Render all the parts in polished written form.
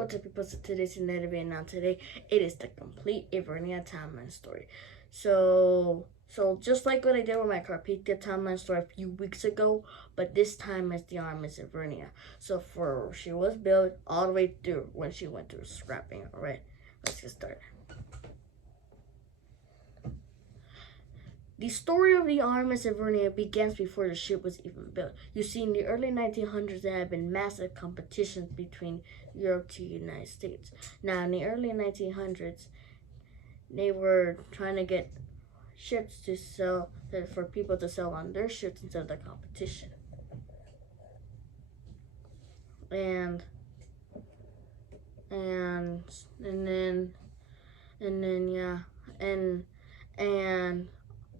What's up, people? So today's another video. Now today, it is the complete ivernia timeline story. So just like what I did with my Carpathia timeline story a few weeks ago, but this time it's the RMS ivernia. So she was built all the way through when she went through scrapping. All right, let's get started. The story of the RMS ivernia begins before the ship was even built. You see, in the early 1900s, there had been massive competitions between Europe to the United States. Now, in the early 1900s, they were trying to get ships to sell, for people to sell on their ships instead of the competition. And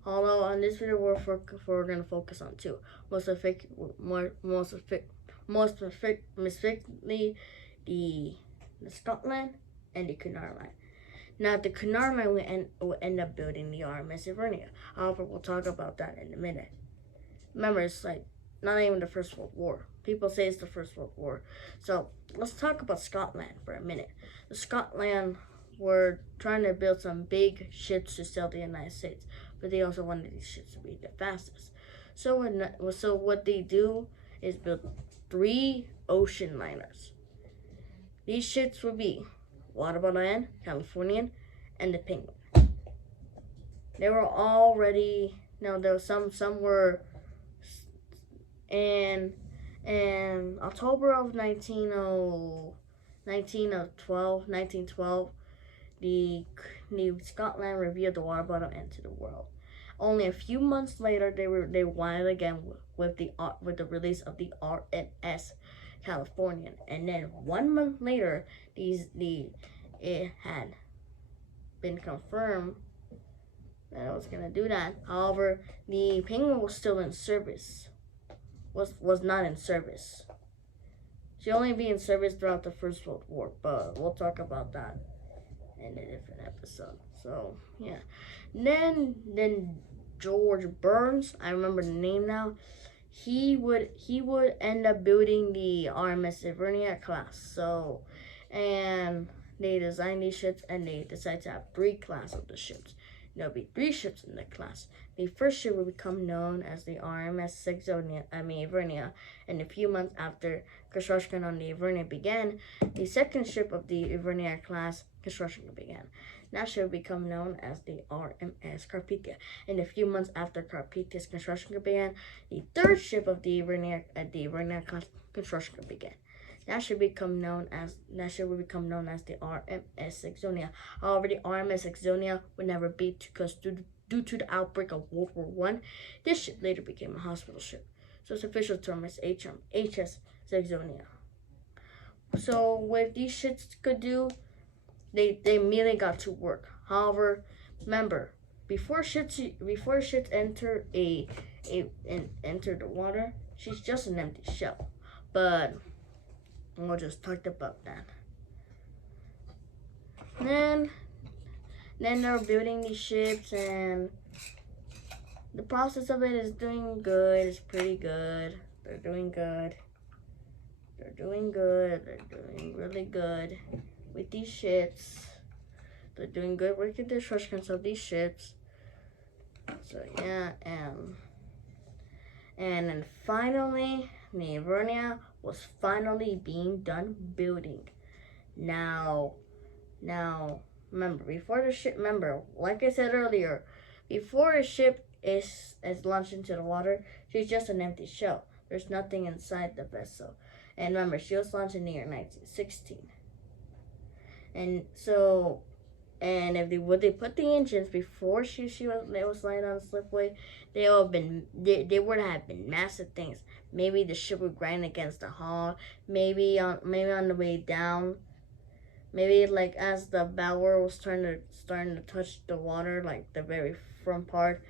although on this video we're gonna focus on two, most specifically the Scotland and the Cunard Line. Now the Cunard Line will end up building the RMS ivernia. However, we'll talk about that in a minute. Remember, it's like not even the First World War. People say it's the First World War. So let's talk about Scotland for a minute. The Scotland were trying to build some big ships to sell to the United States, but they also wanted these ships to be the fastest. So what they do is build 3 ocean liners. These ships would be Waterbury, Californian, and the Penguin. They were already, there was some were in October of 1912, the Scotland revealed the water bottle into the world. Only a few months later, they won it again with the release of the RMS Californian, and then 1 month later, it had been confirmed that I was gonna do that. However, the Penguin was still in service. Was not in service. She'll only be in service throughout the First World War, but we'll talk about that in a different episode. So yeah, then George Burns, I remember the name now. He would end up building the RMS ivernia class. So, and they designed these ships, and they decided to have 3 classes of the ships. There'll be 3 ships in the class. The first ship will become known as the RMS ivernia, and a few months after construction on the ivernia began, the second ship of the ivernia class construction began. That ship will become known as the RMS Carpathia, and a few months after Carpathia's construction began, the third ship of the ivernia class construction began. That should become known as the RMS Exonia. However, the RMS Exonia would never be, because due to the outbreak of World War I, this ship later became a hospital ship. So its official term is HS Exonia. So what these ships could do, they immediately got to work. However, remember, before ships enter enter the water, she's just an empty shell. But we'll just talk about that. Then they're building these ships, and the process of it is doing good. It's pretty good. They're doing good. They're doing really good with these ships. They're doing good with the destructions of these ships. So yeah, and then finally, the ivernia was finally being done building. Now, remember, like I said earlier, before a ship is launched into the water, she's just an empty shell. There's nothing inside the vessel. And remember, she was launched in the year 1916. And so, and if they put the engines before she was lying on the slipway, they would have been massive things. Maybe the ship would grind against the hull. Maybe on the way down. Maybe like as the bower was starting to touch the water, like the very front part,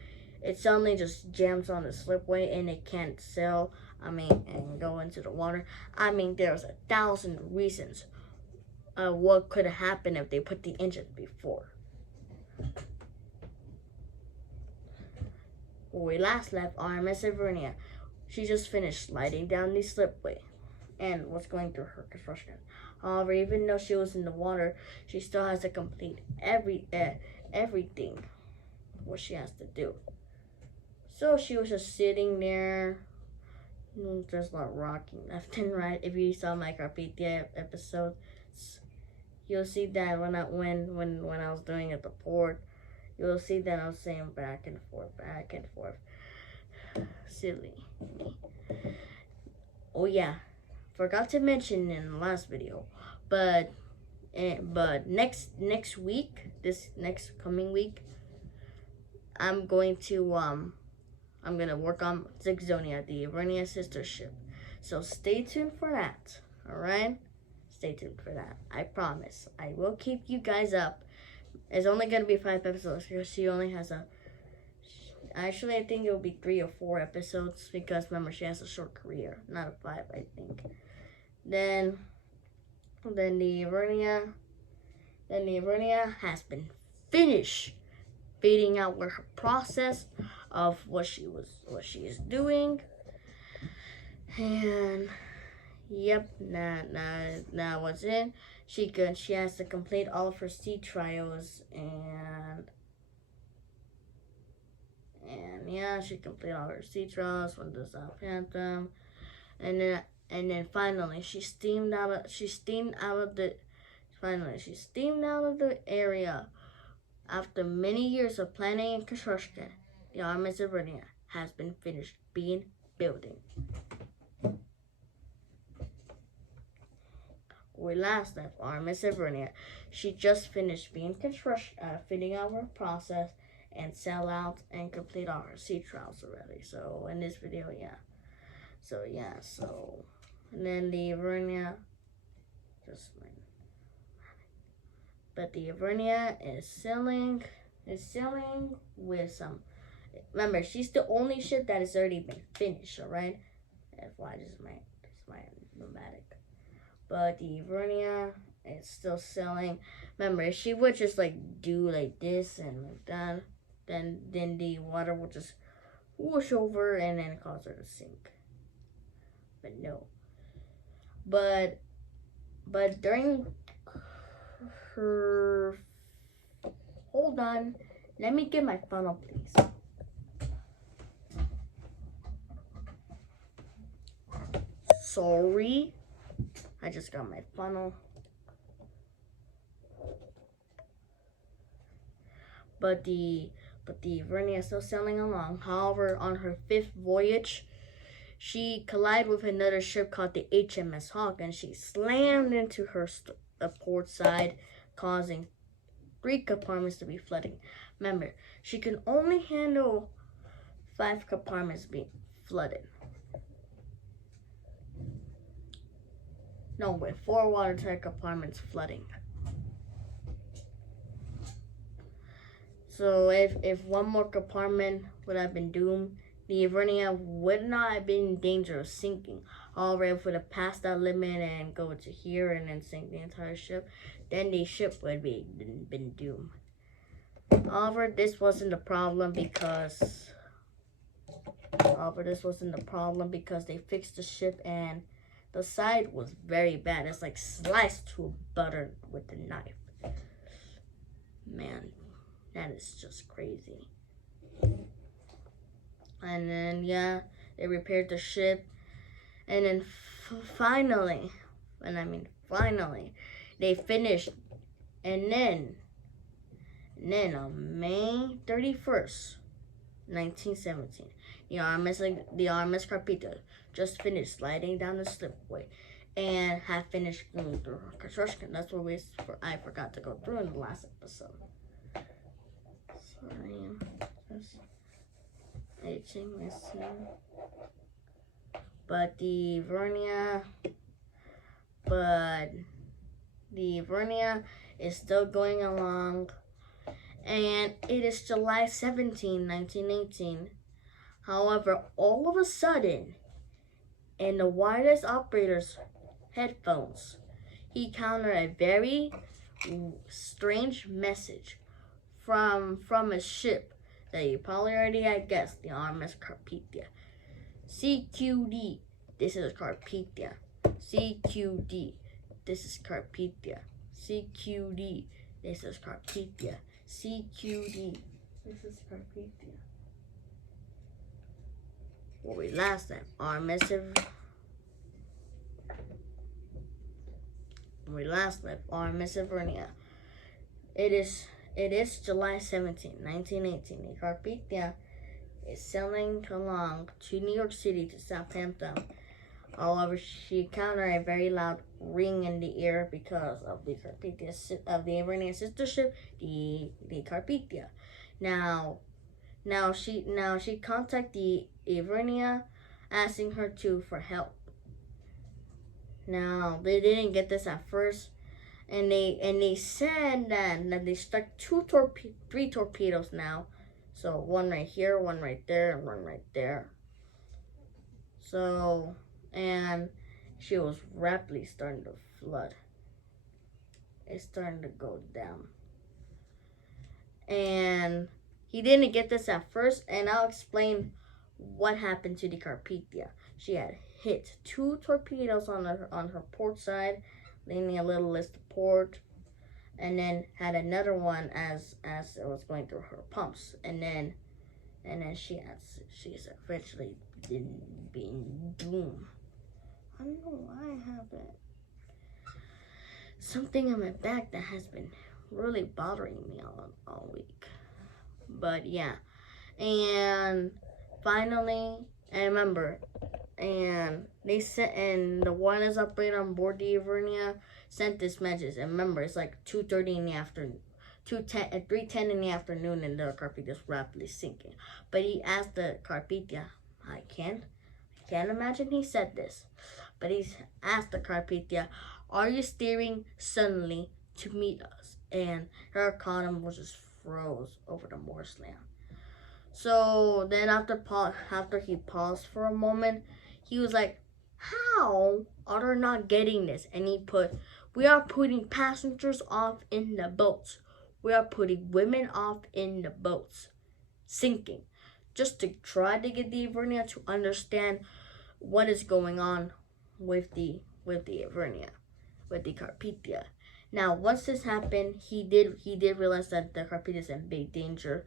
it suddenly just jams on the slipway and it can't sail. And go into the water. There's 1,000 reasons what could have happened if they put the engine before. When we last left RMS ivernia, she just finished sliding down the slipway and was going through her construction. However, even though she was in the water, she still has to complete everything what she has to do. So she was just sitting there, just like rocking left and right. If you saw my Carpathia episode, you'll see that when I was doing it the port, you'll see that I was saying back and forth, back and forth. Silly me. Oh yeah, forgot to mention in the last video, but next week, this next coming week, I'm going to work on Zigzonia, the Ivernia sister ship. So stay tuned for that. All right, stay tuned for that. I promise. I will keep you guys up. It's only gonna be 5 episodes because she only has a. Actually, I think it will be 3 or 4 episodes because remember she has a short career, not a 5, I think. Then the Ivernia has been finished figuring out what her process of what she is doing, and yep, now what's in. She has to complete all of her sea trials and yeah, she completed all her sea trials from the Southampton, and then finally she steamed out of the area. After many years of planning and construction, the RMS Ivernia has been finished being building. We last left RMS Ivernia. She just finished being fitting out her process and sell out and complete all her sea trials already. So in this video, and then the Ivernia but the Ivernia is selling with some. Remember, she's the only ship that has already been finished. All right, FY, this is my pneumatic. But the Ivernia is still selling. Remember, if she would just like do like this and like that, then the water will just whoosh over and then cause her to sink. But no. But during her, hold on, let me get my funnel, please. Sorry, I just got my funnel. But the Ivernia is still sailing along. However, on her 5th voyage, she collided with another ship called the HMS Hawk, and she slammed into her port side, causing 3 compartments to be flooding. Remember, she can only handle 5 compartments being flooded. No, with 4 watertight compartments flooding. So if one more compartment would have been doomed, the Ivernia would not have been in danger of sinking. However, if it would have passed that limit and go to here and then sink the entire ship, then the ship would have been doomed. However, this wasn't the problem because they fixed the ship and the side was very bad. It's like sliced to butter with a knife. Man, that is just crazy. And then yeah, they repaired the ship, and then finally, they finished. And then on May 31st, 1917, the RMS Carpathia just finished sliding down the slipway and have finished going through construction. That's what I forgot to go through in the last episode. Sorry, missing. But the Ivernia is still going along, and it is July 17, 1918. However, all of a sudden, in the wireless operator's headphones, he encountered a very strange message from a ship that you probably already had guessed, the RMS Carpathia. CQD, this is Carpathia. CQD, This is Carpathia. CQD. This is Carpathia. CQD. This is Carpathia. Where we last left RMS. We last left RMS ivernia. It is July 17, 1918. The Carpathia is sailing along to New York City to Southampton. However, she encountered a very loud ring in the air because of the ivernia sister ship, the Carpathia. Now she contacted the ivernia, asking her for help. Now they didn't get this at first, and they said that they struck three torpedoes now. So one right here, one right there, and one right there. So, and she was rapidly starting to flood. It's starting to go down. And he didn't get this at first, and I'll explain what happened to the Carpathia. She had hit 2 torpedoes on her port side, leaning a little less to port, and then had another one as it was going through her pumps, and then she's eventually being doomed. I don't know why I have that. Something on my back that has been really bothering me all week. But yeah, and finally, I remember, and they sent, and the wireless operator on board the ivernia sent this message. And remember, it's like 2:30 in the afternoon, 3:10 in the afternoon, and the Carpathia is rapidly sinking. But he asked the Carpathia, I can't imagine he said this, but he asked the Carpathia, are you steering suddenly to meet us? And her column was just froze over the Morse land. So then after he paused for a moment, he was like, how are they not getting this? And he put, we are putting passengers off in the boats. We are putting women off in the boats, sinking, just to try to get the ivernia to understand what is going on with the ivernia, with the Carpathia. Now, once this happened, he did realize that the Carpathia is in big danger,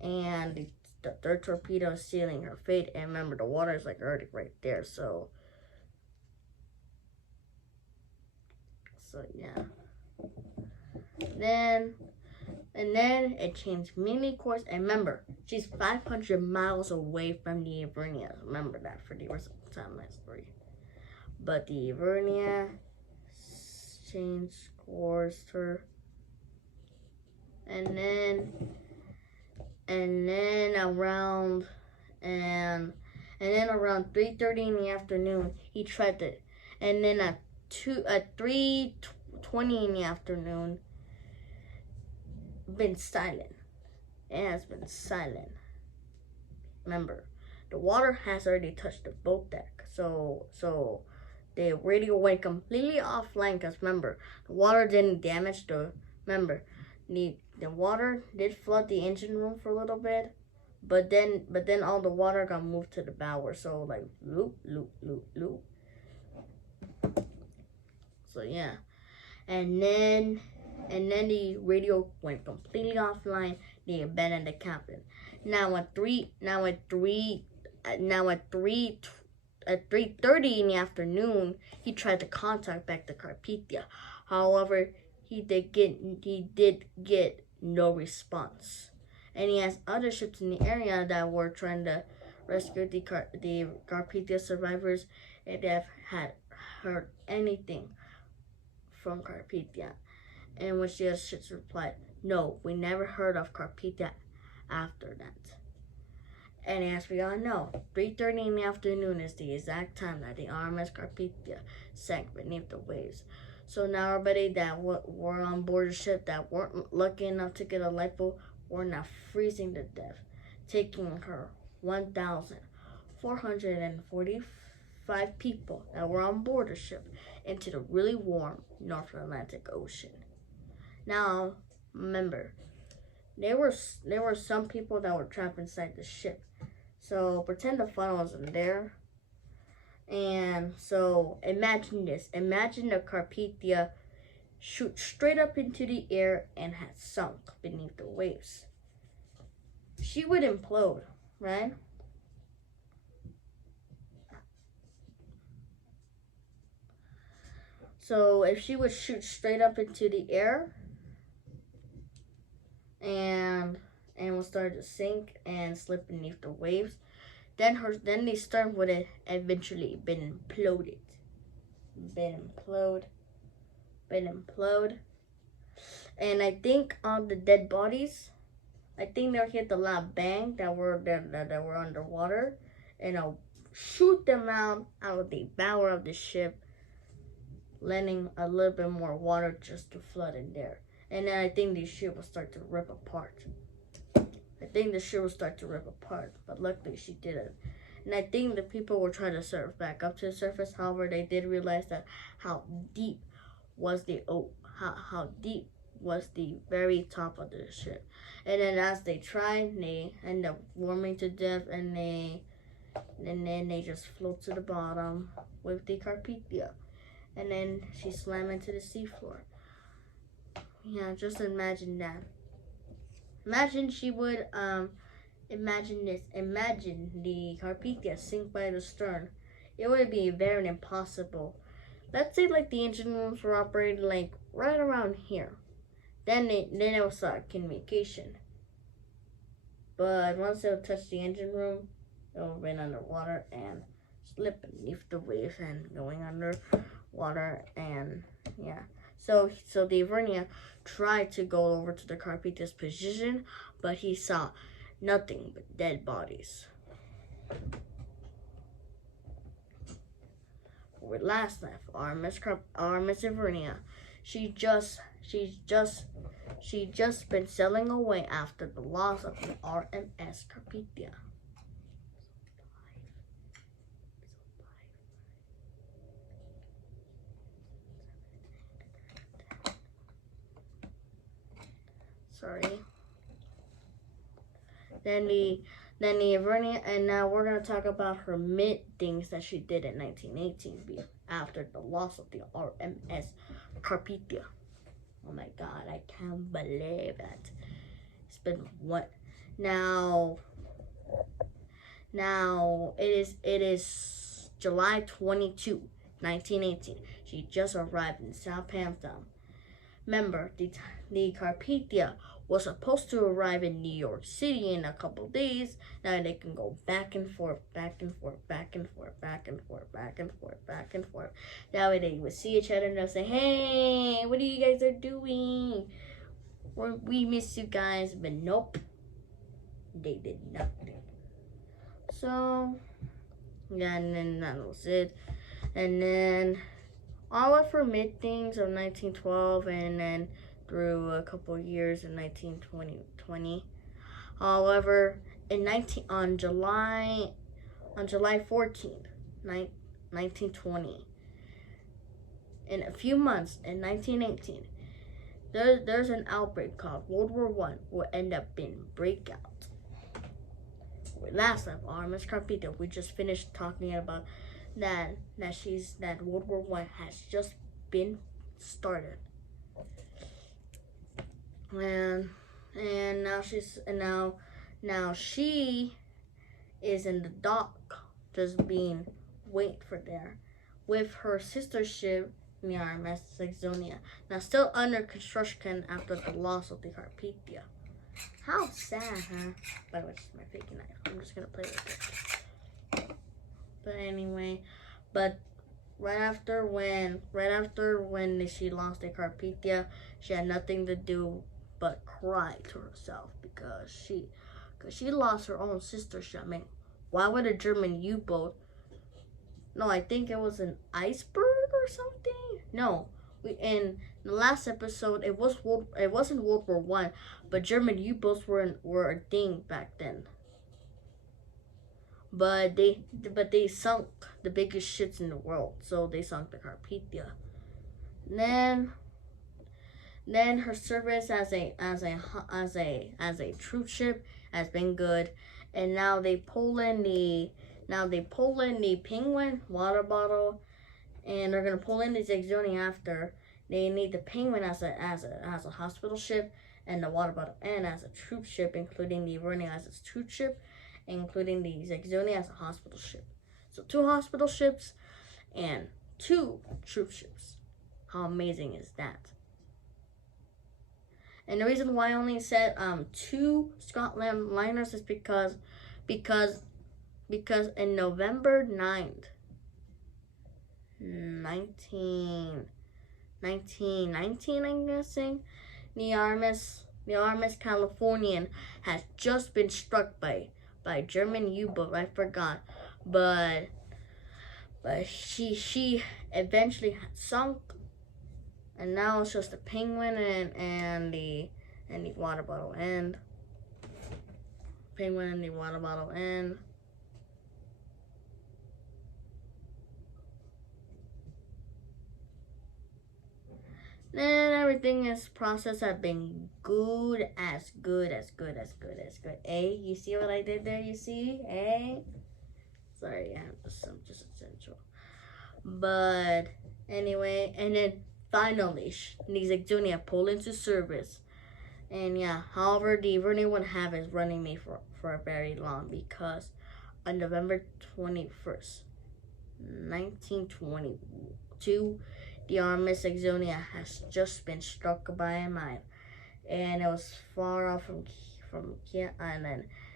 and the third torpedo is sealing her fate. And remember, the water is like already right there. So yeah. Then it changed mini course. And remember, she's 500 miles away from the ivernia. Remember that for the rest of the time last 3. But the ivernia changed course her, and then around 3:30 in the afternoon he tried to, and then at 3:20 in the afternoon been silent. It has been silent. Remember, the water has already touched the boat deck, so the radio went completely offline, because remember, the water didn't damage the, remember, the water did flood the engine room for a little bit, but then all the water got moved to the bower, so like loop. So yeah, and then the radio went completely offline. They abandoned the captain. Now at 3:30 in the afternoon, he tried to contact back the Carpathia. However, he did get no response. And he has other ships in the area that were trying to rescue the Carpathia survivors, and they have had heard anything from Carpathia. And which the other ships replied, no, we never heard of Carpathia after that. And as we all know, 3:30 in the afternoon is the exact time that the RMS Carpathia sank beneath the waves. So now everybody that were on board the ship that weren't lucky enough to get a lifeboat were now freezing to death, taking her 1,445 people that were on board the ship into the really warm North Atlantic Ocean. Now, remember, there were some people that were trapped inside the ship. So pretend the funnel wasn't there. And so imagine this. Imagine the Carpathia shoot straight up into the air and had sunk beneath the waves. She would implode, right? So if she would shoot straight up into the air and would start to sink and slip beneath the waves, then the stern would have eventually been imploded. Been implode. And I think on the dead bodies, I think they'll hit the last bang that were underwater, and I'll shoot them out of the bow of the ship, letting a little bit more water just to flood in there. And then I think the ship will start to rip apart. But luckily she didn't. And I think the people were trying to surf back up to the surface. However, they did realize that how deep was the very top of the ship. And then as they tried, they end up warming to death, and then they just float to the bottom with the Carpathia. And then she slammed into the seafloor. Yeah, just imagine that. Imagine she would, imagine this. Imagine the Carpathia sink by the stern. It would be very impossible. Let's say like the engine rooms were operating like right around here. Then it will start communication. But once it will touch the engine room, it will run underwater and slip beneath the waves and going underwater, and yeah. So the ivernia tried to go over to the Carpathia's position, but he saw nothing but dead bodies. With last life, RMS Ivernia, she's just been sailing away after the loss of the RMS Carpathia. Sorry. Then the Ivernia, and now we're gonna talk about her mid things that she did in 1918 after the loss of the RMS Carpathia. Oh my God, I can't believe that. It's been what? Now it is July 22, 1918. She just arrived in Southampton. Remember, the Carpathia was supposed to arrive in New York City in a couple days. Now they can go back and forth. That way they would see each other and they'll say, "Hey, what are you guys are doing? We miss you guys." But nope, they did nothing. So yeah, and then that was it. And then all of her mid things of 1912, and then through a couple of years in 1920. However, on July 14th, 1920, in a few months in 1918, there's an outbreak called World War I will end up being breakout. Last time, RMS Carpathia, we just finished talking about that World War I has just been started. And now she is in the dock, just being wait for there, with her sister ship, the RMS Saxonia, now still under construction after the loss of the Carpathia. How sad, huh? By the way, this is my fake knife. I'm just gonna play with it. But anyway, right after when she lost the Carpathia, she had nothing to do but cry to herself because she lost her own sister ship. I mean, why would a German U-boat? No, I think it was an iceberg or something. No, in the last episode it wasn't World War I, but German U-boats were a thing back then. But they sunk the biggest ships in the world, so they sunk the Carpathia. Then her service as a troop ship has been good, and now they pull in the Now they pull in the Penguin water bottle, and they're gonna pull in the Zigzoni after. They need the Penguin as a hospital ship, and the water bottle N as a troop ship, including the Ivernia as its troop ship, including the Zigzoni as a hospital ship. So 2 hospital ships and 2 troop ships. How amazing is that? And the reason why I only said 2 Scotland liners is because in November 9th, 1919, I'm guessing, the RMS Californian has just been struck by German U-boat. I forgot, but she eventually sunk, and now it's just the Penguin and the water bottle and Penguin and the water bottle and then everything is processed have been good. Hey, you see what I did there? You see? Hey, sorry, I'm just essential. But anyway, and then finally, the Zigzoni pulled into service. And yeah, however, the Ivernia wouldn't have is running me for a very long, because on November 21st, 1922, the RMS Zigzoni has just been struck by a mine, and it was far off from here, and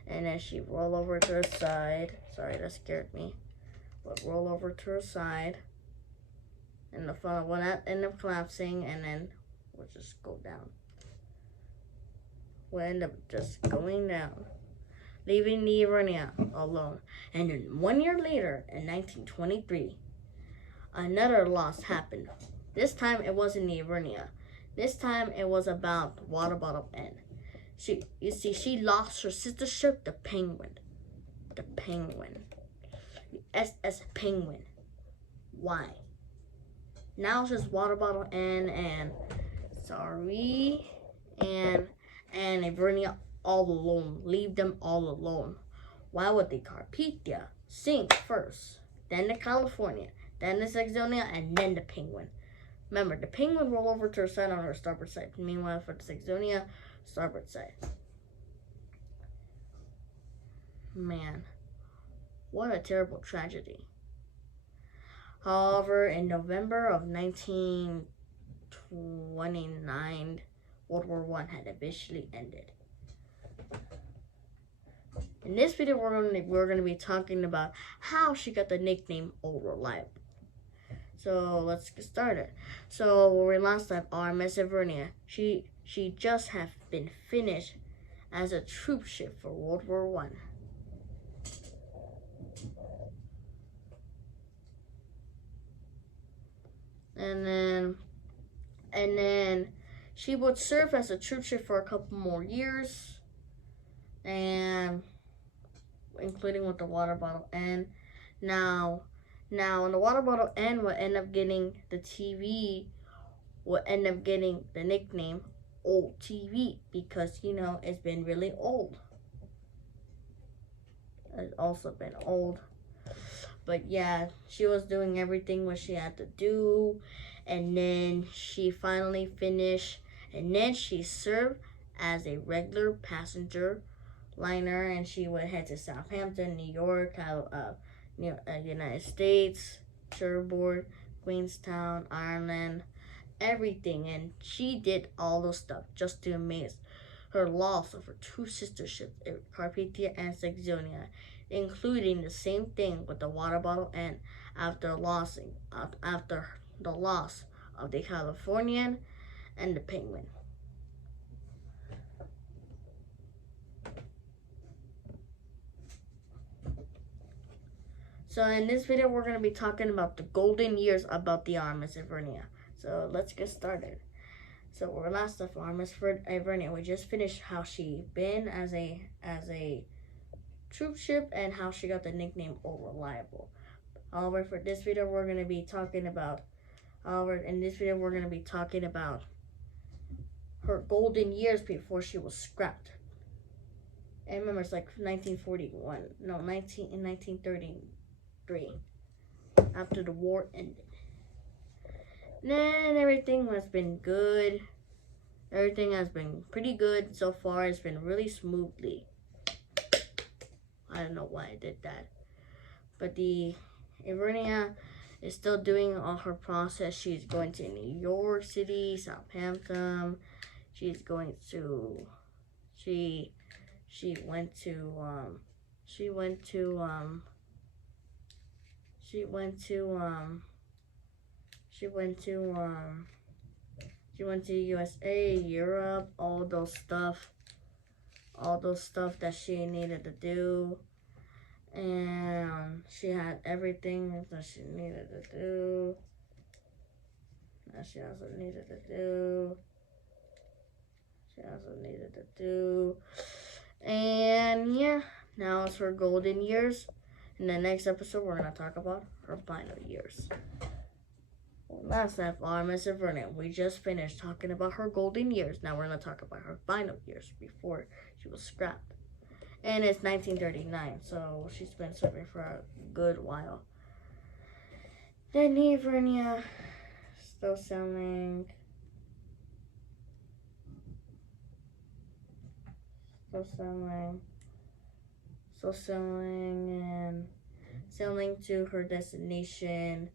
then she rolled over to her side. Sorry, that scared me. But roll over to her side, and the funnel will not end up collapsing, and then we'll just go down. We'll end up just going down, leaving the Ivernia alone. And then 1 year later, in 1923, another loss happened. This time it wasn't the Ivernia. This time it was about water bottle N. She lost her sister ship, the Penguin. The SS Penguin. Why? Now it's just water bottle N and Ivernia all alone. Leave them all alone. Why would the Carpathia sink first, then the California, then the Zigzoni, and then the Penguin? Remember, the Penguin rolled over to her side on her starboard side. Meanwhile, for the Zigzoni, starboard side. Man, what a terrible tragedy. However, in November of 1929, World War I had officially ended. In this video, we're going to be talking about how she got the nickname Old Reliable. So let's get started. So when we last time, RMS Ivernia, she just have been finished as a troop ship for World War I. And then she would serve as a troop ship for a couple more years, and including with the water bottle N. Now when the water bottle N will end up getting the TV, will end up getting the nickname Old TV, because it's been really old. It's also been old. But yeah, she was doing everything what she had to do, and then she finally finished, and then she served as a regular passenger liner, and she would head to Southampton, New York, United States, Cherbourg, Queenstown, Ireland, everything, and she did all those stuff just to amaze her loss of her 2 sister ships, Carpathia and Zigzoni, including the same thing with the water bottle N after the loss of the Californian and the Penguin. So in this video, we're going to be talking about the golden years about the RMS Ivernia. So let's get started. So we're last of RMS Ivernia. We just finished how she been as a troop ship and how she got the nickname Old Reliable. However, for this video, we're going to be talking about her golden years before she was scrapped. I remember it's like 1941. No, 1933. After the war ended. Then everything has been good. Everything has been pretty good so far. It's been really smoothly. I don't know why I did that. But the Ivernia is still doing all her process. She's going to New York City, Southampton. She's going to she went to she went to she went to she went to USA, Europe, all those stuff that she needed to do. And she had everything that she needed to do. That she also needed to do. And yeah, now it's her golden years. In the next episode, we're going to talk about her final years. Last time, RMS Vernon, we just finished talking about her golden years. Now we're going to talk about her final years before she was scrapped. And it's 1939, so she's been serving for a good while. Then Ivernia, still selling. And selling to her destination.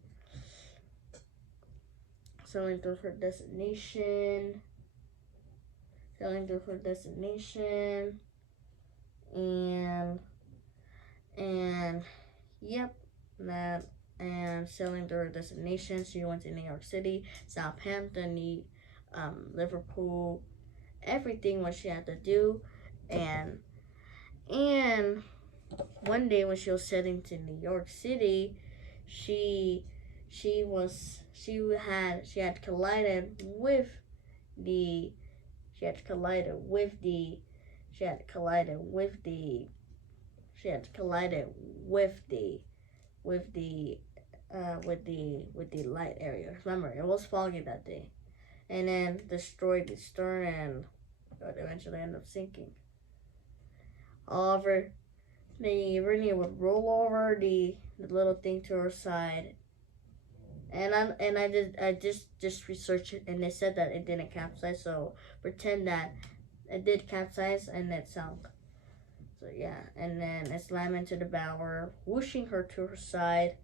Selling to her destination. And yep, that, and selling to her destination. She went to New York City, Southampton, Liverpool, everything what she had to do. And one day when she was heading to New York City, she had collided with the light area. Remember, it was foggy that day, and then destroyed the stern and would eventually end up sinking. However, the Ivernia would roll over the little thing to her side, and I just researched it, and they said that it didn't capsize. So pretend that it did capsize and it sunk. So yeah, and then it slammed into the bower, whooshing her to her side.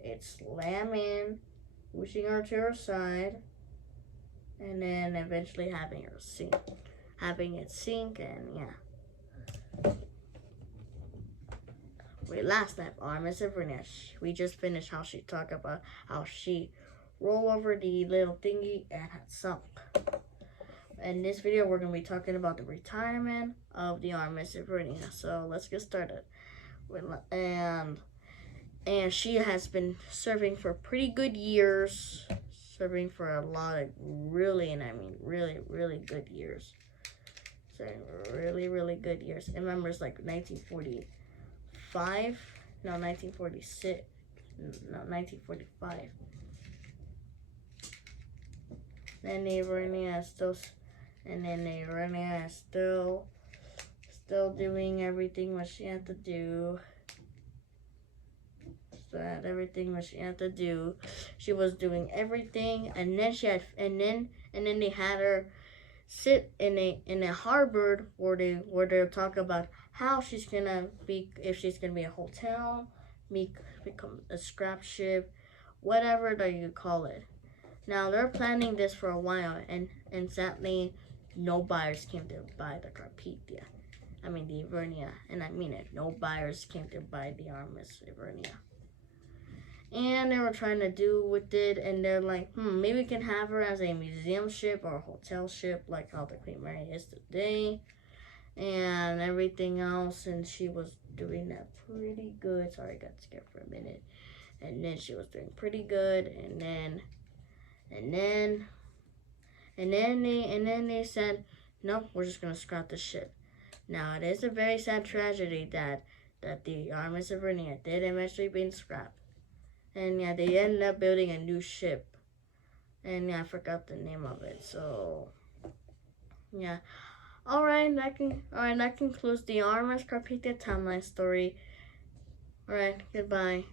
It's slamming, whooshing her to her side, and then eventually having it sink, and yeah. Wait, last time, Miss Ivernia, we just finished how she talked about how she rolled over the little thingy and had sunk. In this video, we're going to be talking about the retirement of the RMS Ivernia. So let's get started. And she has been serving for pretty good years. Serving for a lot of really good years. Serving really good years. I remember it's like 1945. No, 1946. No, 1945. Then Ivernia is still doing everything what she had to do. She was doing everything, and then they had her sit in a harbor where they'll talk about how she's gonna be, if she's gonna be a hotel, become a scrap ship, whatever that you call it. Now they're planning this for a while, and sadly, no buyers came to buy the Carpathia. I mean the Ivernia, and I mean it. No buyers came to buy the RMS Ivernia. And they were trying to do with it, and they're like, maybe we can have her as a museum ship or a hotel ship, like how the Queen Mary is today, and everything else. And she was doing that pretty good. Sorry, I got scared for a minute. And then she was doing pretty good, and then they said, nope, we're just gonna scrap the ship. Now it is a very sad tragedy that the RMS Ivernia did eventually being scrapped. And yeah, they ended up building a new ship. And yeah, I forgot the name of it. So yeah, That concludes the RMS Carpathia timeline story. Alright, goodbye.